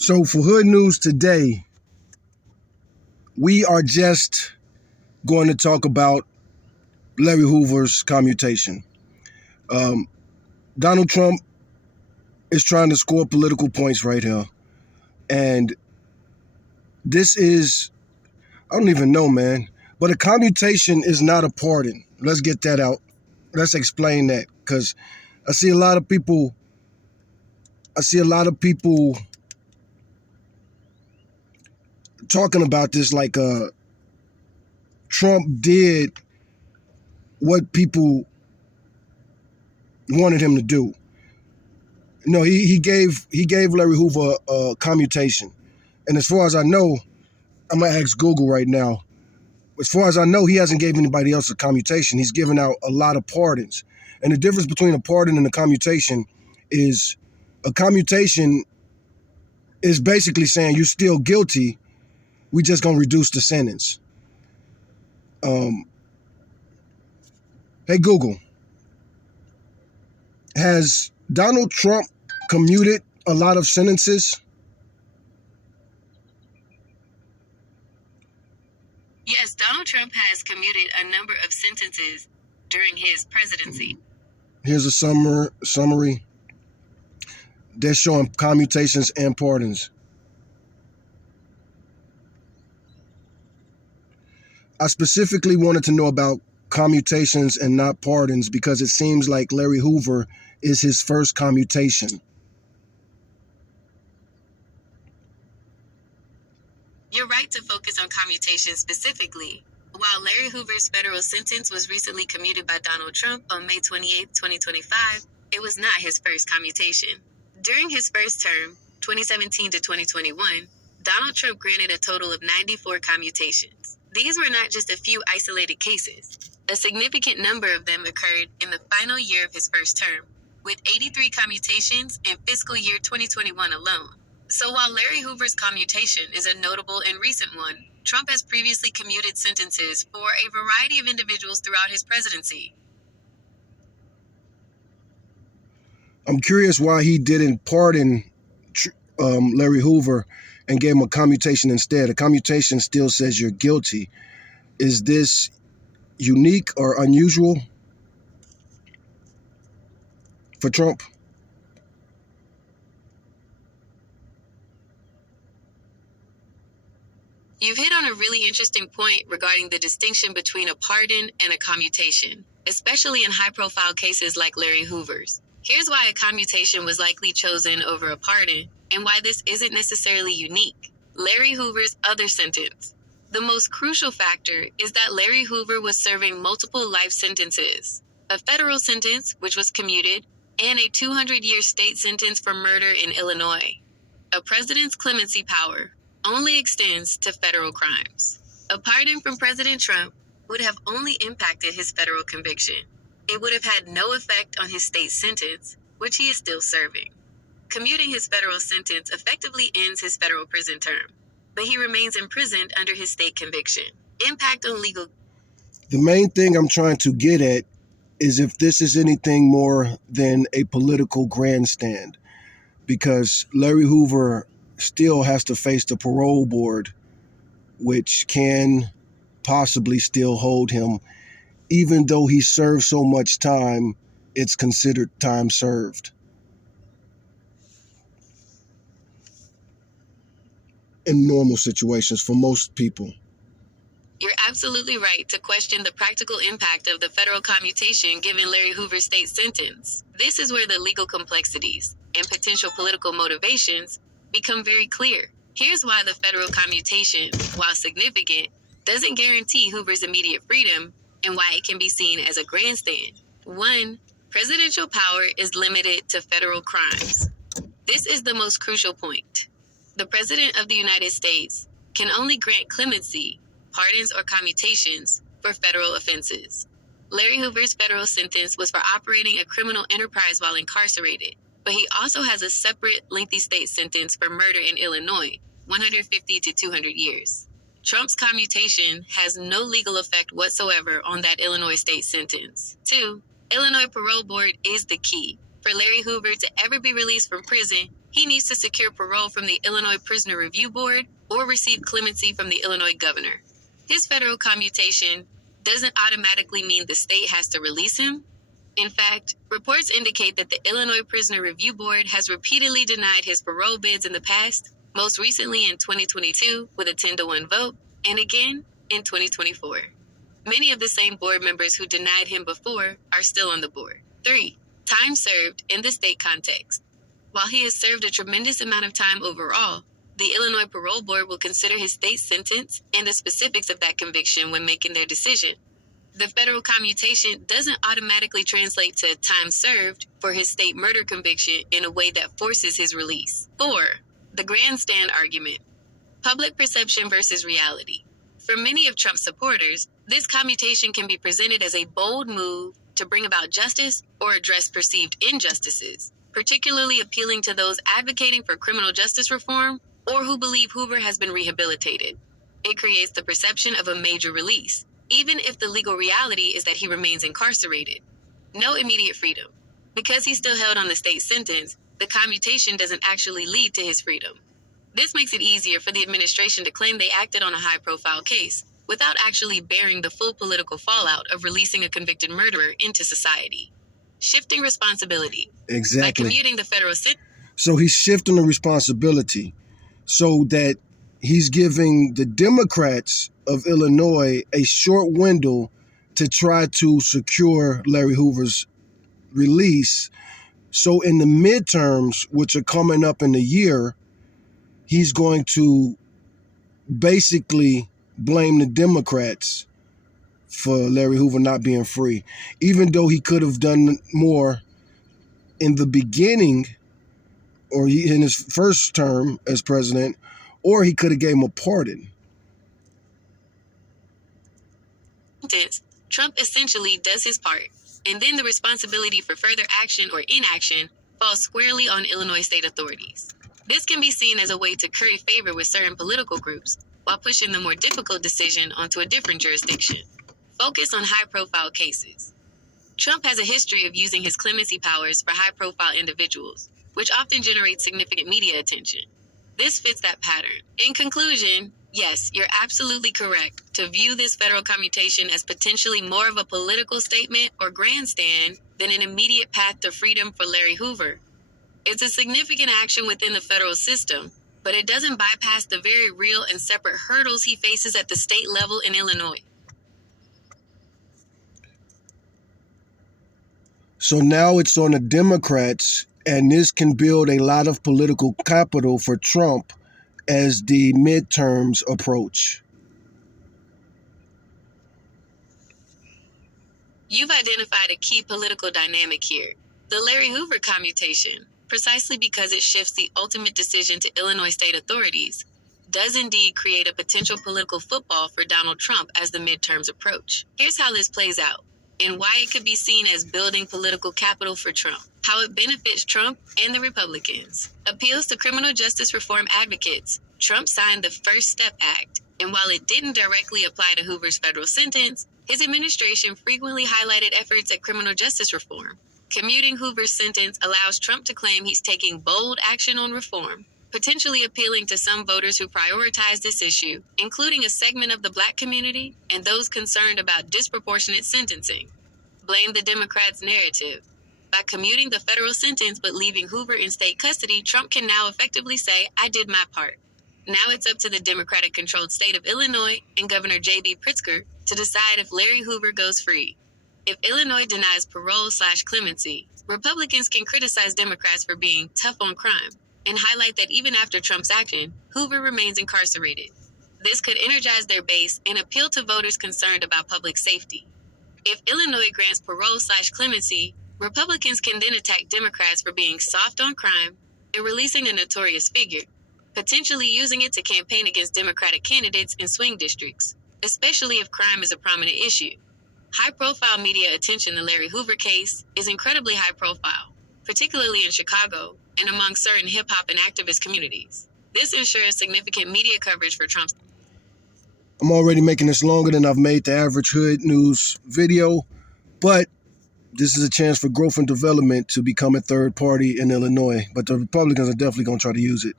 So for Hood News today, we are just going to talk about Larry Hoover's commutation. Um, Donald Trump is trying to score political points right here. And this is, I don't even know, man. But a commutation is not a pardon. Let's get that out. Let's explain that. Because I see a lot of people talking about this like Trump did what people wanted him to do. No, he gave Larry Hoover a commutation, and as far as I know, I'm gonna ask Google right now. As far as I know, he hasn't gave anybody else a commutation. He's given out a lot of pardons, and the difference between a pardon and a commutation is a commutation is basically saying you're still guilty. We just gonna reduce the sentence. Hey Google, has Donald Trump commuted a lot of sentences? Yes, Donald Trump has commuted a number of sentences during his presidency. Here's a summary. They're showing commutations and pardons. I specifically wanted to know about commutations and not pardons because it seems like Larry Hoover is his first commutation. You're right to focus on commutation specifically. While Larry Hoover's federal sentence was recently commuted by Donald Trump on May 28, 2025, it was not his first commutation. During his first term, 2017 to 2021, Donald Trump granted a total of 94 commutations. These were not just a few isolated cases. A significant number of them occurred in the final year of his first term, with 83 commutations in fiscal year 2021 alone. So while Larry Hoover's commutation is a notable and recent one, Trump has previously commuted sentences for a variety of individuals throughout his presidency. I'm curious why he didn't pardon Larry Hoover and gave him a commutation instead. A commutation still says you're guilty. Is this unique or unusual for Trump? You've hit on a really interesting point regarding the distinction between a pardon and a commutation, especially in high-profile cases like Larry Hoover's. Here's why a commutation was likely chosen over a pardon, and why this isn't necessarily unique. Larry Hoover's other sentence. The most crucial factor is that Larry Hoover was serving multiple life sentences, a federal sentence, which was commuted, and a 200-year state sentence for murder in Illinois. A president's clemency power only extends to federal crimes. A pardon from President Trump would have only impacted his federal conviction. It would have had no effect on his state sentence, which he is still serving. Commuting his federal sentence effectively ends his federal prison term, but he remains imprisoned under his state conviction. Impact on legal. The main thing I'm trying to get at is if this is anything more than a political grandstand, because Larry Hoover still has to face the parole board, which can possibly still hold him. Even though he served so much time, it's considered time served. In normal situations for most people. You're absolutely right to question the practical impact of the federal commutation given Larry Hoover's state sentence. This is where the legal complexities and potential political motivations become very clear. Here's why the federal commutation, while significant, doesn't guarantee Hoover's immediate freedom and why it can be seen as a grandstand. 1. Presidential power is limited to federal crimes. This is the most crucial point. The President of the United States can only grant clemency, pardons, or commutations for federal offenses. Larry Hoover's federal sentence was for operating a criminal enterprise while incarcerated, but he also has a separate lengthy state sentence for murder in Illinois, 150 to 200 years. Trump's commutation has no legal effect whatsoever on that Illinois state sentence. 2. Illinois parole board is the key. For Larry Hoover to ever be released from prison, He needs to secure parole from the Illinois Prisoner Review Board or receive clemency from the Illinois governor. His federal commutation doesn't automatically mean the state has to release him. In fact, reports indicate that the Illinois Prisoner Review Board has repeatedly denied his parole bids in the past, most recently in 2022 with a 10-1 vote, and again in 2024. Many of the same board members who denied him before are still on the board. 3. Time served in the state context. While he has served a tremendous amount of time overall, the Illinois Parole Board will consider his state sentence and the specifics of that conviction when making their decision. The federal commutation doesn't automatically translate to time served for his state murder conviction in a way that forces his release. 4. The grandstand argument. Public perception versus reality. For many of Trump's supporters, this commutation can be presented as a bold move to bring about justice or address perceived injustices, particularly appealing to those advocating for criminal justice reform or who believe Hoover has been rehabilitated. It creates the perception of a major release, even if the legal reality is that he remains incarcerated. No immediate freedom. Because he's still held on the state sentence, the commutation doesn't actually lead to his freedom. This makes it easier for the administration to claim they acted on a high-profile case without actually bearing the full political fallout of releasing a convicted murderer into society. Shifting responsibility. Exactly. By commuting the federal sentence. So he's shifting the responsibility so that he's giving the Democrats of Illinois a short window to try to secure Larry Hoover's release. So in the midterms, which are coming up in a year, he's going to basically blame the Democrats for Larry Hoover not being free, even though he could have done more in the beginning or in his first term as president, or he could have gave him a pardon. Trump essentially does his part, and then the responsibility for further action or inaction falls squarely on Illinois state authorities. This can be seen as a way to curry favor with certain political groups while pushing the more difficult decision onto a different jurisdiction. Focus on high-profile cases. Trump has a history of using his clemency powers for high-profile individuals, which often generates significant media attention. This fits that pattern. In conclusion, yes, you're absolutely correct to view this federal commutation as potentially more of a political statement or grandstand than an immediate path to freedom for Larry Hoover. It's a significant action within the federal system, but it doesn't bypass the very real and separate hurdles he faces at the state level in Illinois. So now it's on the Democrats, and this can build a lot of political capital for Trump as the midterms approach. You've identified a key political dynamic here, the Larry Hoover commutation, precisely because it shifts the ultimate decision to Illinois state authorities, does indeed create a potential political football for Donald Trump as the midterms approach. Here's how this plays out, and why it could be seen as building political capital for Trump. How it benefits Trump and the Republicans. Appeals to criminal justice reform advocates. Trump signed the First Step Act, and while it didn't directly apply to Hoover's federal sentence, his administration frequently highlighted efforts at criminal justice reform. Commuting Hoover's sentence allows Trump to claim he's taking bold action on reform, potentially appealing to some voters who prioritize this issue, including a segment of the Black community and those concerned about disproportionate sentencing. Blame the Democrats' narrative. By commuting the federal sentence but leaving Hoover in state custody, Trump can now effectively say, I did my part. Now it's up to the Democratic-controlled state of Illinois and Governor J.B. Pritzker to decide if Larry Hoover goes free. If Illinois denies parole/clemency, Republicans can criticize Democrats for being tough on crime and highlight that even after Trump's action, Hoover remains incarcerated. This could energize their base and appeal to voters concerned about public safety. If Illinois grants parole/clemency, Republicans can then attack Democrats for being soft on crime and releasing a notorious figure, potentially using it to campaign against Democratic candidates in swing districts, especially if crime is a prominent issue. High-profile media attention to the Larry Hoover case is incredibly high-profile, particularly in Chicago and among certain hip-hop and activist communities. This ensures significant media coverage for Trump's. I'm already making this longer than I've made the average hood news video, but this is a chance for growth and development to become a third party in Illinois, but the Republicans are definitely going to try to use it.